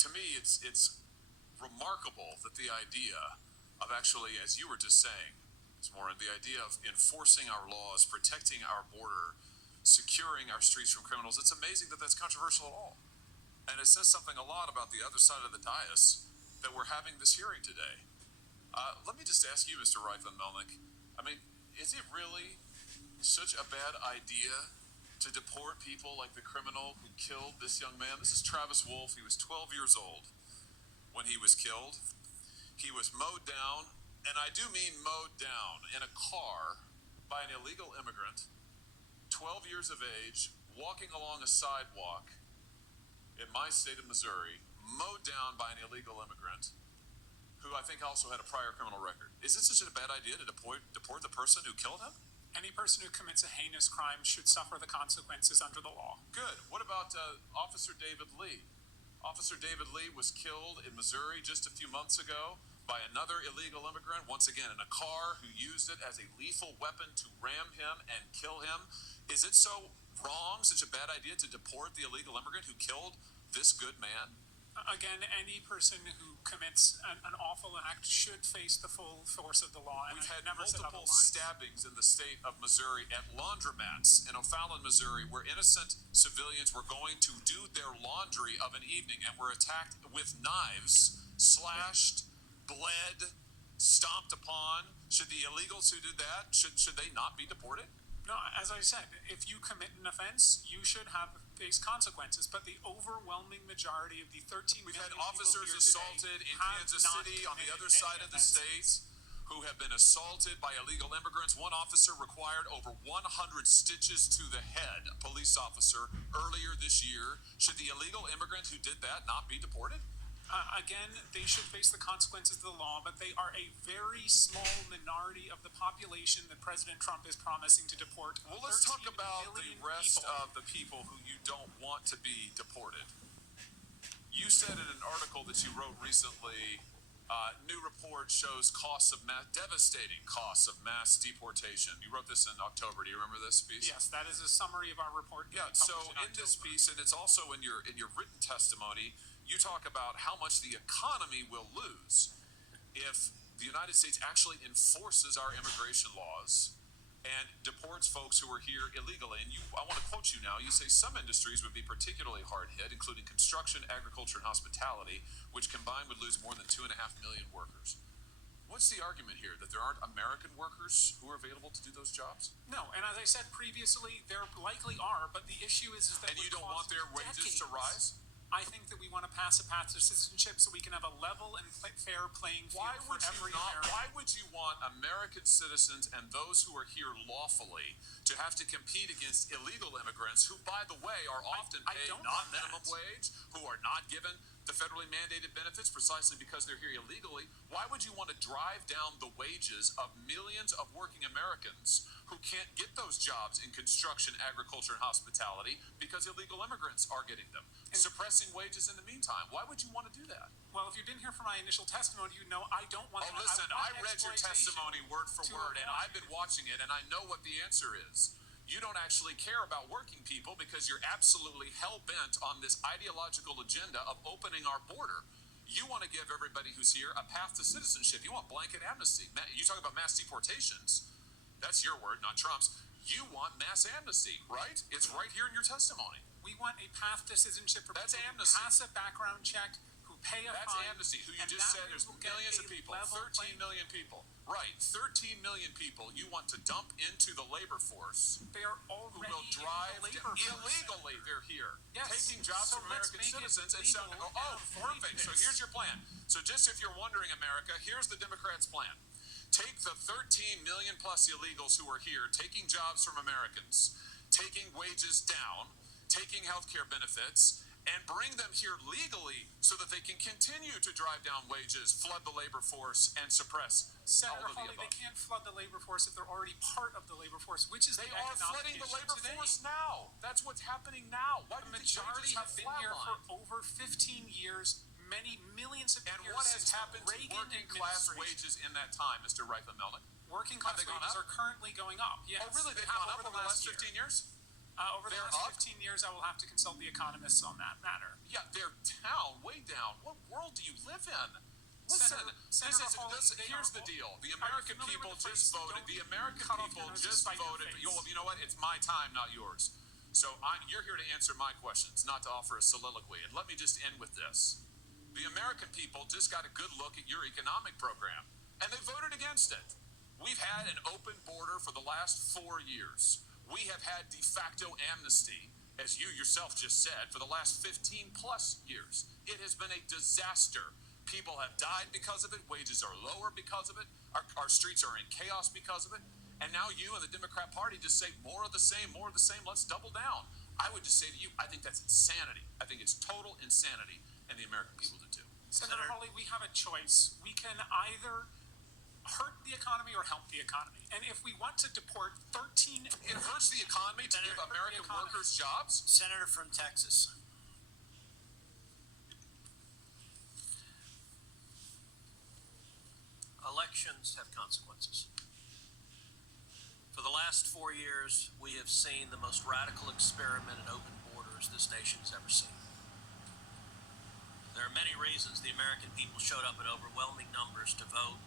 To me, it's remarkable that the idea of actually, as you were just saying, Maureen, the idea of enforcing our laws, protecting our border, securing our streets from criminals, it's amazing that that's controversial at all. And it says something a lot about the other side of the dais that we're having this hearing today. Let me just ask you, Mr. Reifman-Melnick, I mean, is it really such a bad idea to deport people like the criminal who killed this young man? This is Travis Wolf. He was 12 years old when he was killed. He was mowed down, and I do mean mowed down, in a car by an illegal immigrant, 12 years of age, walking along a sidewalk in my state of Missouri, mowed down by an illegal immigrant who I think also had a prior criminal record. Is it such a bad idea to deport the person who killed him? Any person who commits a heinous crime should suffer the consequences under the law. Good. What about Officer David Lee? Officer David Lee was killed in Missouri just a few months ago by another illegal immigrant, once again in a car, who used it as a lethal weapon to ram him and kill him. Is it so wrong, such a bad idea to deport the illegal immigrant who killed this good man? Again, any person who commits an awful act should face the full force of the law. We've had multiple stabbings in the state of Missouri at laundromats in O'Fallon, Missouri, where innocent civilians were going to do their laundry of an evening and were attacked with knives, slashed, bled, stomped upon. Should the illegals who did that, should they not be deported? No, as I said, if you commit an offense, you should face consequences. But the overwhelming majority of the 13 We've million had officers assaulted in Kansas City on the other side of the state who have been assaulted by illegal immigrants. One officer required over 100 stitches to the head, a police officer, earlier this year. Should the illegal immigrant who did that not be deported? Again, they should face the consequences of the law, but they are a very small minority of the population that President Trump is promising to deport. Well, let's talk about the rest of the people who you don't want to be deported. You said in an article that you wrote recently, new report shows devastating costs of mass deportation. You wrote this in October. Do you remember this piece? Yes, that is a summary of our report. Yeah, so in this piece, and it's also in your written testimony, you talk about how much the economy will lose if the United States actually enforces our immigration laws and deports folks who are here illegally. And I want to quote you now. You say some industries would be particularly hard hit, including construction, agriculture, and hospitality, which combined would lose more than 2.5 million workers. What's the argument here, that there aren't American workers who are available to do those jobs? No, and as I said previously, there likely are, but the issue is that... And you don't want their wages to rise? I think that we want to pass a path to citizenship so we can have a level and fair playing field for every American. Why would you want American citizens and those who are here lawfully to have to compete against illegal immigrants who, by the way, are often paid not minimum wage, who are not given the federally mandated benefits precisely because they're here illegally? Why would you want to drive down the wages of millions of working Americans who can't get those jobs in construction, agriculture, and hospitality because illegal immigrants are getting them, suppressing wages in the meantime? Why would you want to do that? Well, if you didn't hear from my initial testimony, you know I don't want... Oh, listen, I read your testimony word for word, and I've been watching it, and I know what the answer is. You don't actually care about working people because you're absolutely hell-bent on this ideological agenda of opening our border. You want to give everybody who's here a path to citizenship. You want blanket amnesty. You talk about mass deportations. That's your word, not Trump's. You want mass amnesty, right? It's right here in your testimony. We want a path to citizenship for That's people amnesty. who pass a background check, who pay a That's fine. amnesty, who you just said there's millions of people, 13 million people. Right, 13 million people you want to dump into the labor force. They are already who will drive in the labor force. Illegally. They're here, yes. taking jobs from American citizens and selling. Perfect. So here's your plan. So just if you're wondering, America, here's the Democrats' plan. Take the 13 million plus illegals who are here, taking jobs from Americans, taking wages down, taking health care benefits, and bring them here legally so that they can continue to drive down wages, flood the labor force, and suppress Senator Hawley, they can't flood the labor force if they're already part of the labor force, which is they are flooding the labor force now. That's what's happening now. Why the majority have been here for over 15 years. Many millions of years. And what has happened to working class wages in that time, Mr. Reifman-Melnick? Working class wages are currently going up. Yes. Oh, really? They've gone up over the last 15 years? Over the last 15 years, I will have to consult the economists on that matter. Yeah, they're 10 down. What world do you live in? Listen, Senator Hawley, here's the deal. The American people just voted. The American people just voted. You know what? It's my time, not yours. So you're here to answer my questions, not to offer a soliloquy. And let me just end with this. The American people just got a good look at your economic program, and they voted against it. We've had an open border for the last 4 years. We have had de facto amnesty, as you yourself just said, for the last 15 plus years. It has been a disaster. People have died because of it. Wages are lower because of it. Our streets are in chaos because of it. And now you and the Democrat Party just say more of the same, more of the same. Let's double down. I would just say to you, I think that's insanity. I think it's total insanity, and the American people do too. Senator Hawley, we have a choice. We can either hurt the economy or help the economy. And if we want to deport 13... It hurts the economy to give American workers jobs? Senator from Texas. Elections have consequences. For the last 4 years, we have seen the most radical experiment in open borders this nation has ever seen. There are many reasons the American people showed up in overwhelming numbers to vote,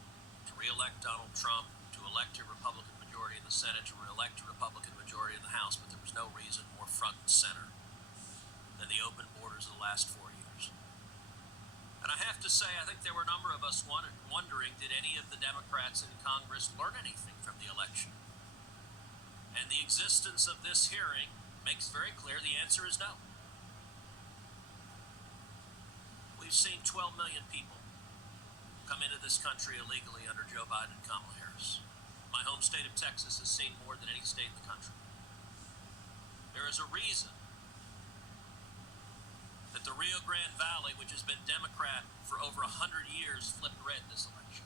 to re-elect Donald Trump, to elect a Republican majority in the Senate, to re-elect a Republican majority in the House, but there was no reason more front and center than the open borders of the last 4 years. And I have to say, I think there were a number of us wondering, did any of the Democrats in Congress learn anything from the election? And the existence of this hearing makes very clear the answer is no. We've seen 12 million people come into this country illegally under Joe Biden and Kamala Harris. My home state of Texas has seen more than any state in the country. There is a reason that the Rio Grande Valley, which has been Democrat for over 100 years, flipped red this election.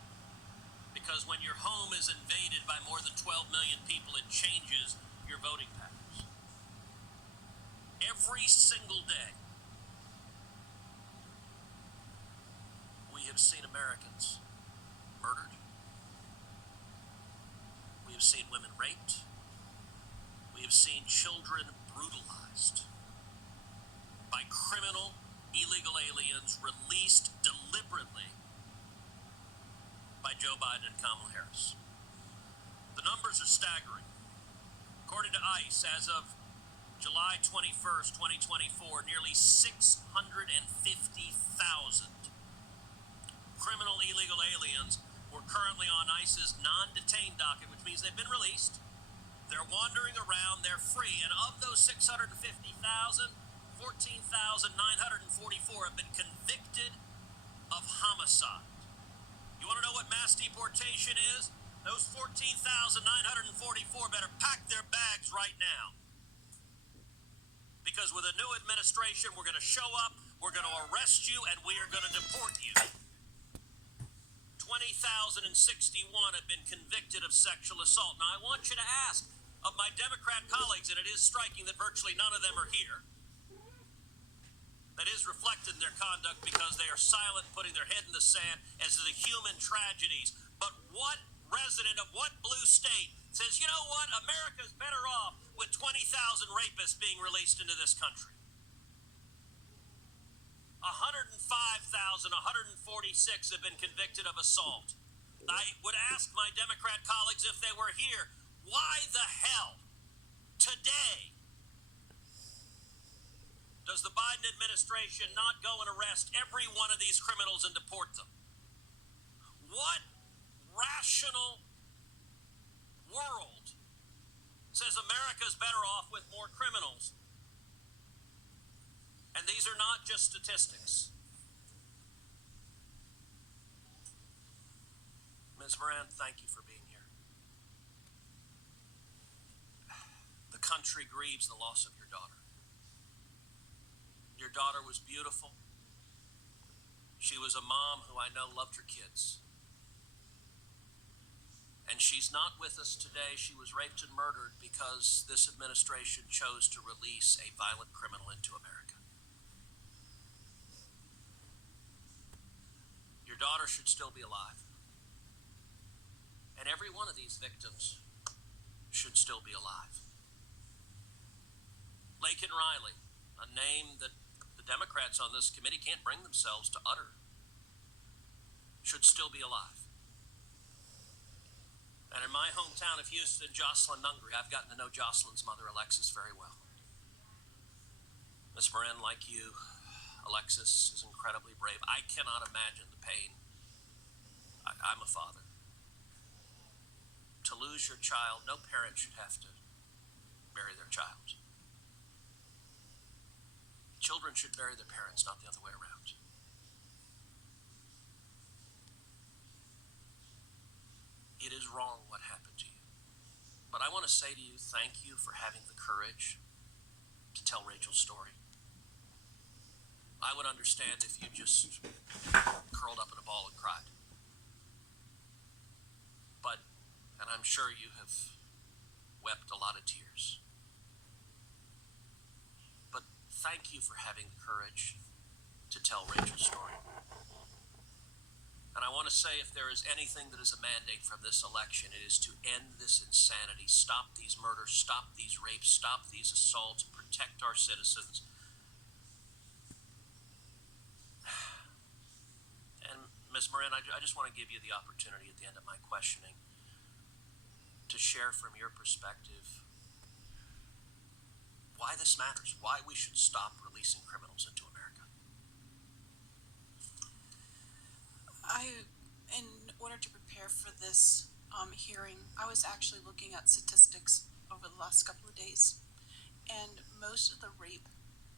Because when your home is invaded by more than 12 million people, it changes your voting patterns. Every single day, we have seen Americans murdered. We have seen women raped. We have seen children brutalized by criminal illegal aliens released deliberately by Joe Biden and Kamala Harris. The numbers are staggering. According to ICE, as of July 21st, 2024, nearly 650,000 criminal illegal aliens were currently on ICE's non-detained docket, which means they've been released. They're wandering around, they're free, and of those 650,000, 14,944 have been convicted of homicide. You want to know what mass deportation is? Those 14,944 better pack their bags right now. Because with a new administration, we're going to show up, we're going to arrest you, and we are going to deport you. 20,061 have been convicted of sexual assault. Now, I want you to ask of my Democrat colleagues, and it is striking that virtually none of them are here. That is reflected in their conduct because they are silent, putting their head in the sand as to the human tragedies. But what resident of what blue state says, you know what, America's better off with 20,000 rapists being released into this country? 105,146 have been convicted of assault. I would ask my Democrat colleagues if they were here, why the hell today does the Biden administration not go and arrest every one of these criminals and deport them? What rational world says America's better off with more criminals? And these are not just statistics. Ms. Moran, thank you for being here. The country grieves the loss of your daughter. Your daughter was beautiful. She was a mom who I know loved her kids. And she's not with us today. She was raped and murdered because this administration chose to release a violent criminal into America. Your daughter should still be alive. And every one of these victims should still be alive. Laken Riley, a name that the Democrats on this committee can't bring themselves to utter should still be alive. And in my hometown of Houston, Jocelyn Nungry, I've gotten to know Jocelyn's mother, Alexis, very well. Miss Marin, like you, Alexis is incredibly brave. I cannot imagine the pain. I'm a father. To lose your child, no parent should have to bury their child. Children should bury their parents, not the other way around. It is wrong what happened to you. But I want to say to you, thank you for having the courage to tell Rachel's story. I would understand if you just curled up in a ball and cried. But, and I'm sure you have wept a lot of tears. But thank you for having the courage to tell Rachel's story. And I want to say, if there is anything that is a mandate from this election, it is to end this insanity, stop these murders, stop these rapes, stop these assaults, protect our citizens. And Ms. Marin, I just want to give you the opportunity at the end of my questioning to share from your perspective why this matters, why we should stop releasing criminals into America. In order to prepare for this hearing, I was actually looking at statistics over the last couple of days, and most of the rape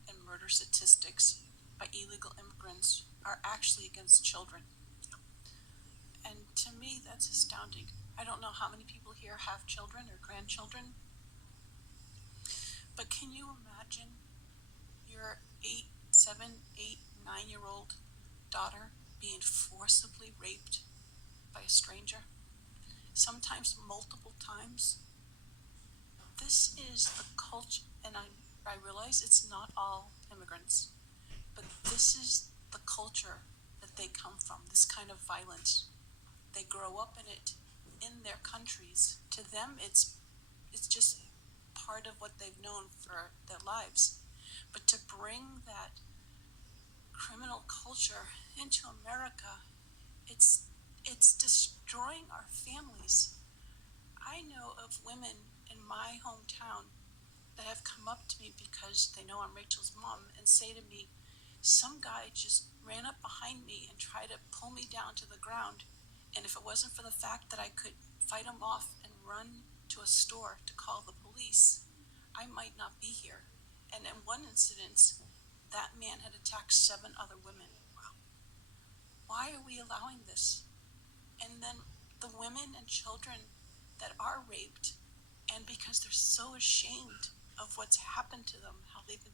and murder statistics by illegal immigrants are actually against children. And to me, that's astounding. I don't know how many people here have children or grandchildren, but can you imagine your 7, 8, 9-year-old daughter being forcibly raped by a stranger, sometimes multiple times? This is the culture, and I realize it's not all immigrants, but this is the culture that they come from, this kind of violence. They grow up in it in their countries. To them, it's just part of what they've known for their lives. But to bring that criminal culture into America, it's destroying our families. I know of women in my hometown that have come up to me because they know I'm Rachel's mom and say to me, some guy just ran up behind me and tried to pull me down to the ground, and if it wasn't for the fact that I could fight him off and run to a store to call the police, I might not be here. And in one incident, that man had attacked 7 other women. Wow. Why are we allowing this? And then the women and children that are raped, and because they're so ashamed of what's happened to them, how they've been